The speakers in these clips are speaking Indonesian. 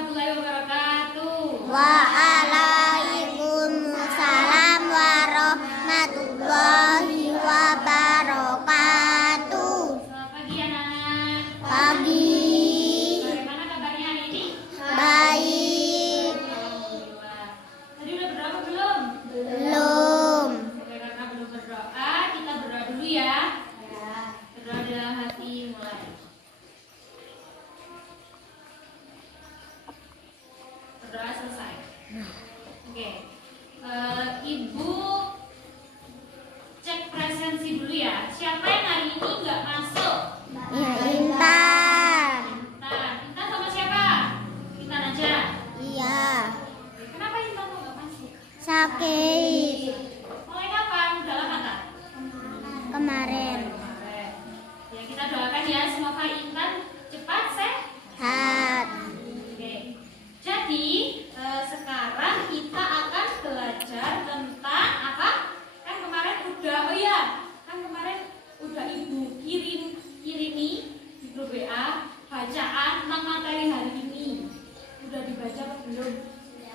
warahmatullahi wabarakatuh. Waalaikumsalam warahmatullahi wabarakatuh. Selamat pagi anak-anak. Pagi. Bagaimana kabarnya hari ini? Baik. Alhamdulillah. Tadi udah berdoa apa belum? Belum. Oke, karena belum berdoa, kita berdoa dulu ya. Berdoa dalam hati mulai. Berdoa selesai. Oke. Ibu cek presensi dulu ya. Siapa yang hari ini nggak masuk? Ya, Intan. Intan sama siapa? Intan aja. Iya. Kenapa Intan kok nggak masuk? Sakit. Mulai kapan? Udah lama tak? Kemarin. Kemarin. Ya kita doakan ya semoga Intan cepat Sehat. Oke. Jadi sekarang kita akan belajar tentang apa? Kan kemarin udah Ibu kirimi di grup WA bacaan tentang materi hari ini. Udah dibaca apa belum?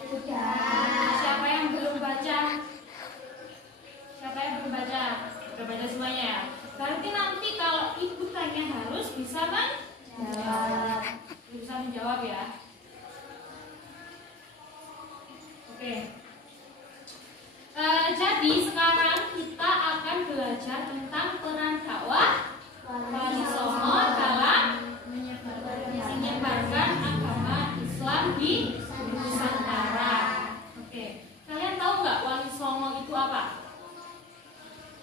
Sudah. Siapa yang belum baca? Siapa yang belum baca? Udah baca semuanya ya? Berarti nanti kalau Ibu tanya harus bisa menjawab. Bisa menjawab ya. Oke. Jadi sekarang kita akan belajar tentang peran dakwah Wali Songo dalam menyebarkan agama Islam di Nusantara. Oke, kalian tahu nggak Wali Songo itu apa?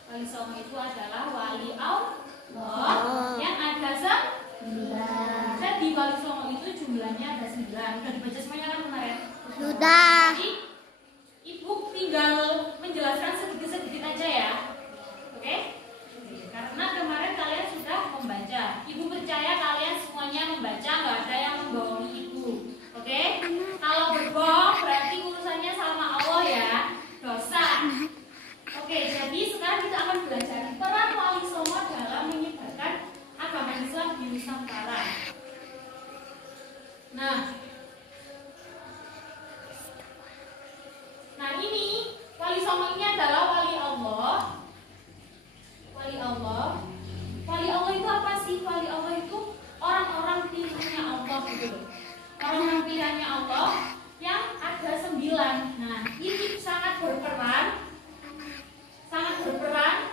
Wali Songo itu adalah wali Allah yang ada 9. Jadi Wali Songo itu jumlahnya ada 9. Udah dibaca semuanya kan kemarin? Sudah. Jadi Ibu tinggal menjelaskan sedikit-sedikit aja ya. Oke? Karena kemarin kalian sudah membaca. Ibu percaya kalian semuanya membaca, nggak ada yang membohongi Ibu. Oke? Kalau berbohong berarti urusannya sama Allah ya. Dosa. Oke, jadi sekarang kita akan belajar peran Wali Songo dalam menyebarkan agama Islam di Nusantara. Nah ini Wali Songo ini adalah wali Allah. Wali Allah. Wali Allah itu apa sih? Wali Allah itu orang-orang pilihannya Allah gitu loh. Orang-orang pilihannya Allah yang ada 9. Nah ini sangat berperan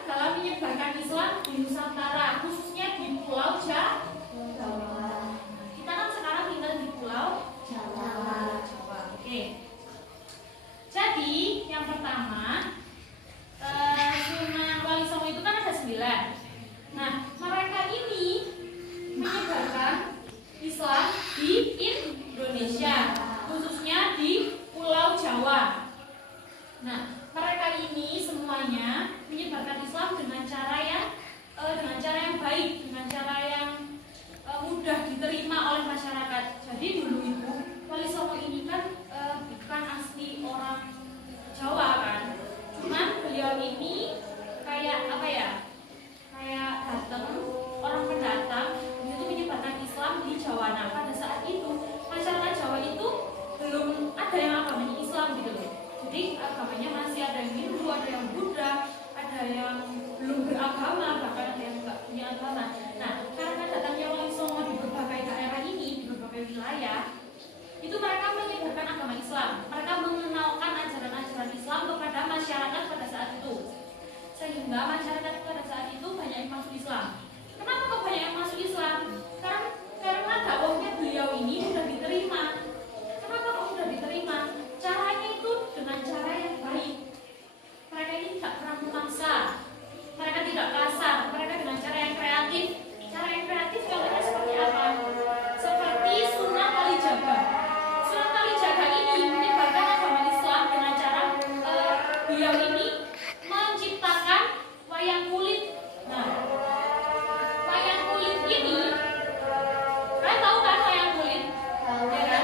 dalam menyebarkan Islam di Nusantara, khususnya di Pulau Jawa. Kita kan sekarang tinggal di Pulau Jawa. Oke. Jadi yang pertama, sunnah Wali Songo itu kan ada 9. Nah mereka ini menyebarkan Islam di Indonesia, khususnya di Pulau Jawa. Nah mereka ini semuanya menyebarkan Islam dengan cara yang baik, dengan cara yang mudah diterima oleh masyarakat. Jadi dulu itu Wali Songo ini kan bukan asli orang Jawa kan, cuman beliau ini kayak apa ya? Kayak orang pendatang, dia itu menyebarkan Islam di Jawa. Nah pada saat itu masyarakat Jawa itu belum ada yang agamanya Islam gitu loh. Jadi agamanya masih ada yang Hindu, ada yang Buddha, ada yang belum beragama, bahkan ada yang nggak punya agama. Nah karena datangnya Wali Songo di berbagai daerah ini, di berbagai wilayah, itu mereka menyebarkan agama Islam. Mereka mengenalkan ajaran-ajaran Islam kepada masyarakat pada saat itu, sehingga masyarakat pada saat itu banyak yang masuk Islam. Kenapa kok banyak yang masuk Islam? Karena dakwahnya beliau ini sudah diterima. Kenapa kok sudah diterima? Caranya itu dengan cara yang baik. Mereka ini tidak pernah memaksa. Mereka tidak kasar. Mereka dengan cara yang kreatif. Cara yang kreatif contohnya seperti apa? Seperti Sunan Kalijaga. Sunan Kalijaga ini menyebarkan agama Islam dengan cara beliau ini menciptakan wayang kulit. Nah, wayang kulit ini, kalian tahu kan wayang kulit? Ya kan?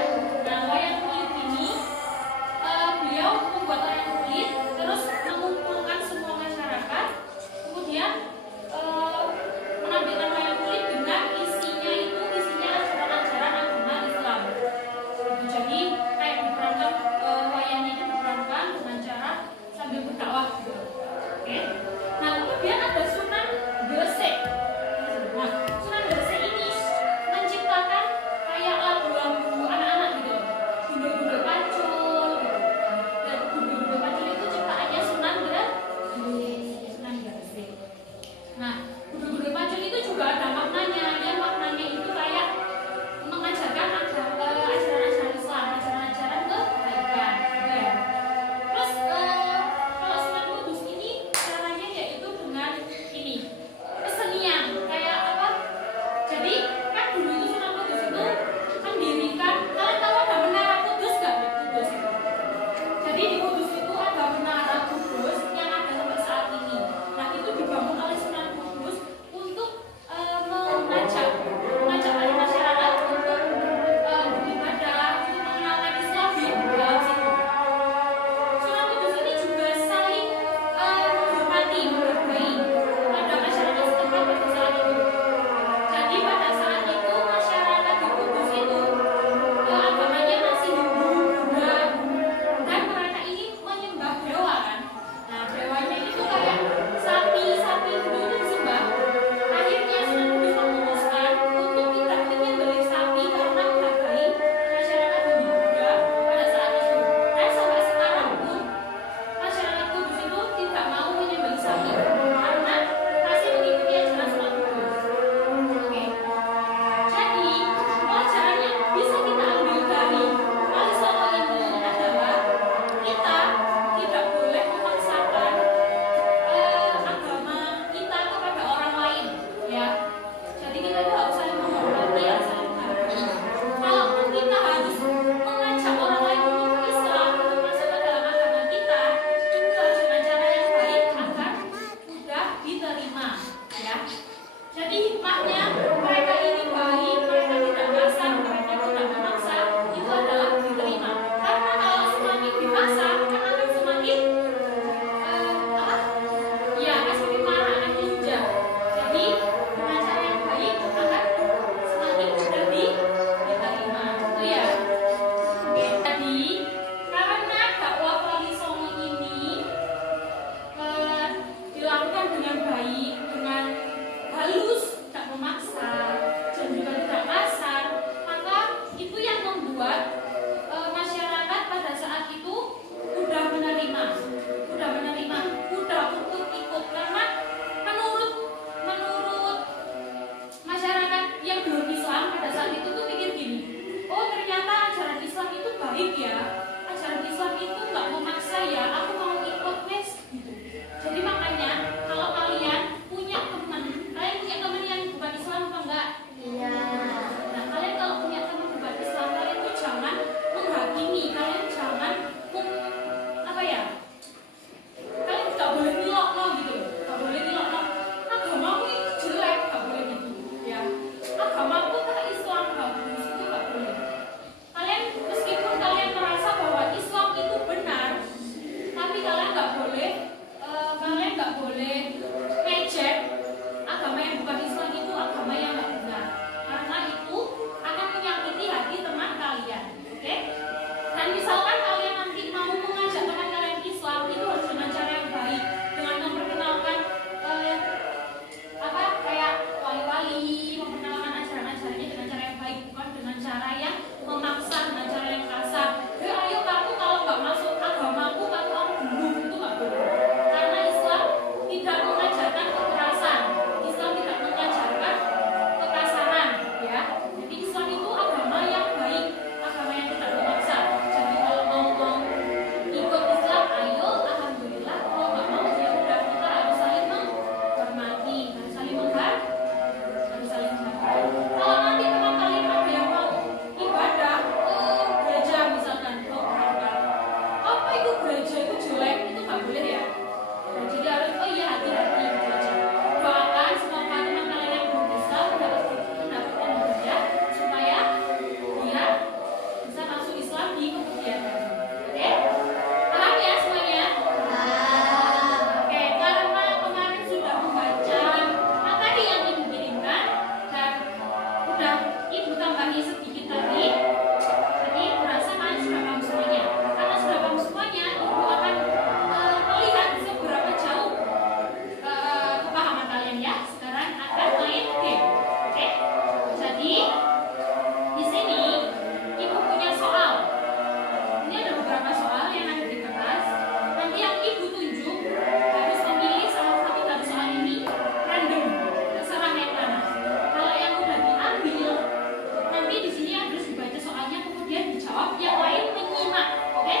menjawab, yang lain menyimak, oke?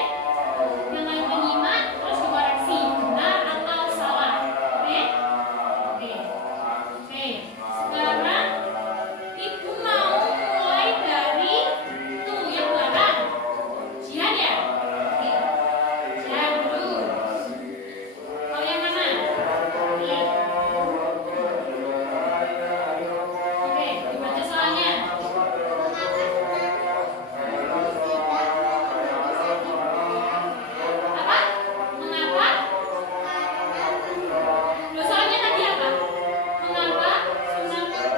Yang lain menyimak, terus dikoreksi benar atau salah, oke? Oke. Oke. Sekarang ibu mau mulai dari tuh yang belakang. Jihan ya? Oke. Jihan dulu. Kalau yang mana? Oke. Oke, dibaca soalnya. Apa? Mengapa? Loh, soalnya tadi apa? Mengapa sunan?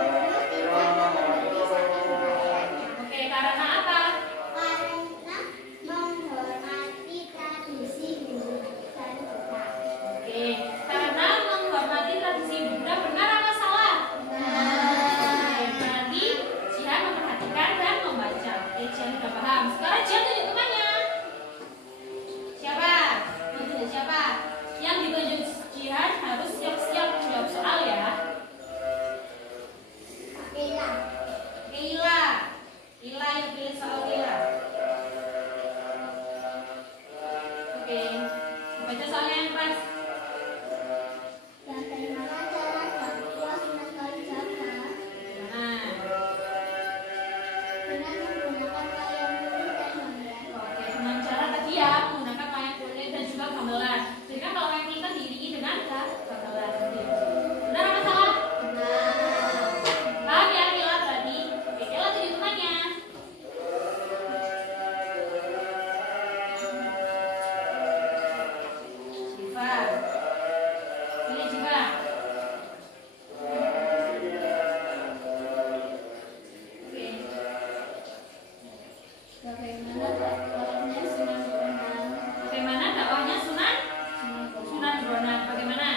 Oke, karena apa? Oke, karena menghormati tradisi Buddha, benar apa salah? Oke, berarti Jihan memperhatikan dan membaca. Oke, Jihan sudah paham. Sekarang Jihan tunjuk temannya. Siapa? Mau tunjuk siapa? Yang ditunjuk Jihan harus siap-siap jawab soal ya. Ila. Ila yang pilih soal Ila. Oke, baca soalnya yang pas. Nah, oke, dengan cara tadi ya menggunakan wayang kulit dan juga gamelan. Jadi kan kalau wayang kulit diiringi dengan gamelan. Benar apa salah? Paham ya Ila tadi? Oke, Ila tunjuk temannya. Jiva. Pilih Jiva. Oke. Bagaimana dakwahnya Sunan? Sunan Bonang. Bagaimana?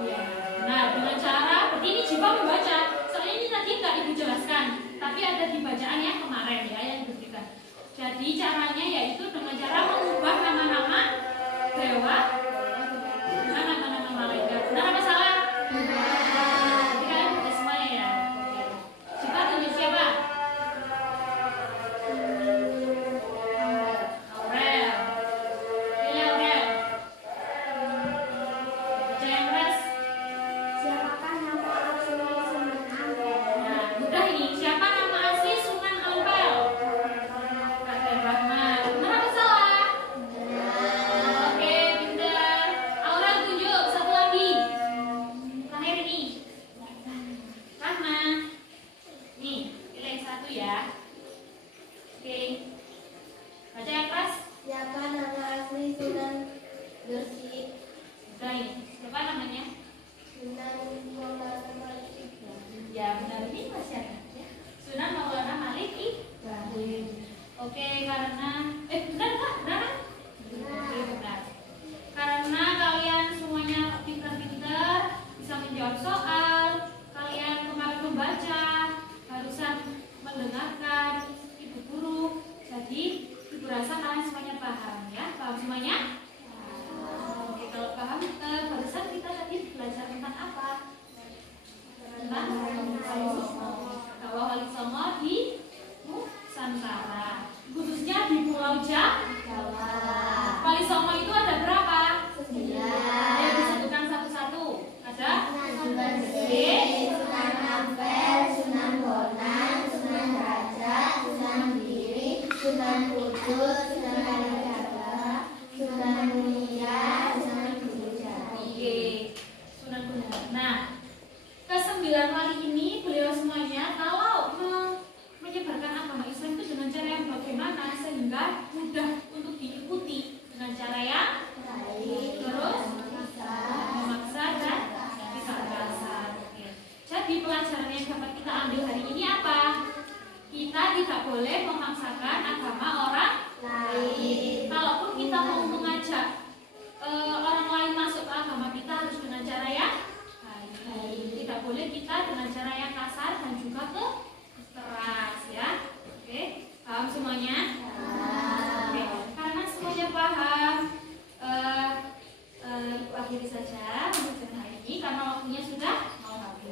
Iya. Nah, dengan cara seperti ini Jiva membaca. Soalnya ini tadi nggak ibu jelaskan, tapi ada di bacaan yang kemarin ya yang diberikan. Jadi caranya yaitu dengan cara mengubah nama-nama dewa dengan nama-nama malaikat. Benar apa salah? Jadi kalian baca semuanya ya. Oke. Jiva tunjuk siapa? Aurel. Pilih Aurel. Baca yang keras. Nah, mudah ini. Siapa nama asli Sunan Ampel? Raden Rahmat. Benar apa salah? Oke, pintar. Aurel tunjuk satu lagi. Terakhir ini. Rahma. Nih, pilih yang satu ya. Oke. Baca yang keras. Siapa nama asli Sunan Gresik? Udah ini. Siapa namanya? Sunan Maulana Ya, benar ini masih ada. Ya. Sunan Maulana Malik Ibrahim. Oke, karena benar Kak? Benar kan? Oke, benar. Karena kalian semuanya pintar-pintar, bisa menjawab soal, kalian kemarin membaca, barusan mendengarkan ibu guru. Jadi, ibu rasa kalian semuanya paham ya? Paham semuanya? Oke, kalau paham, barusan kita tadi belajar tentang apa? Tentang Wali Songo di Nusantara, khususnya di Pulau Jawa. Wali Songo itu ada berapa? 9. Ya, disebutkan satu-satu. Ada? Sunan Ampel, Sunan Bonang, Sunan Derajat, Sunan Giri, Sunan Kudus, Sunan Kalijaga, Sunan Muria, Sunan Gunung Oke, Sunan Gunung. Nah, ke-9 wali ini beliau semuanya kalau menyebarkan agama Islam itu dengan cara yang bagaimana sehingga mudah untuk diikuti dengan cara yang baik, terus memaksa dan bisa kasar. Oke. Jadi pelajaran yang dapat kita ambil hari ini apa? Kita tidak boleh memaksakan agama orang lain. Kalaupun kita mau mengajak orang lain masuk ke agama kita harus dengan cara yang baik. Tidak boleh kita dengan cara yang kasar dan juga keras ya. Oke, paham semuanya? Oke, karena semuanya paham, ibu akhiri saja pembelajaran hari ini karena waktunya sudah mau habis.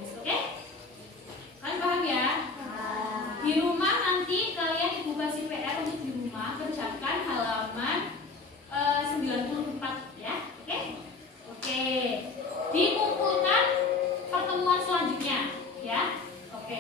selanjutnya, ya. Oke.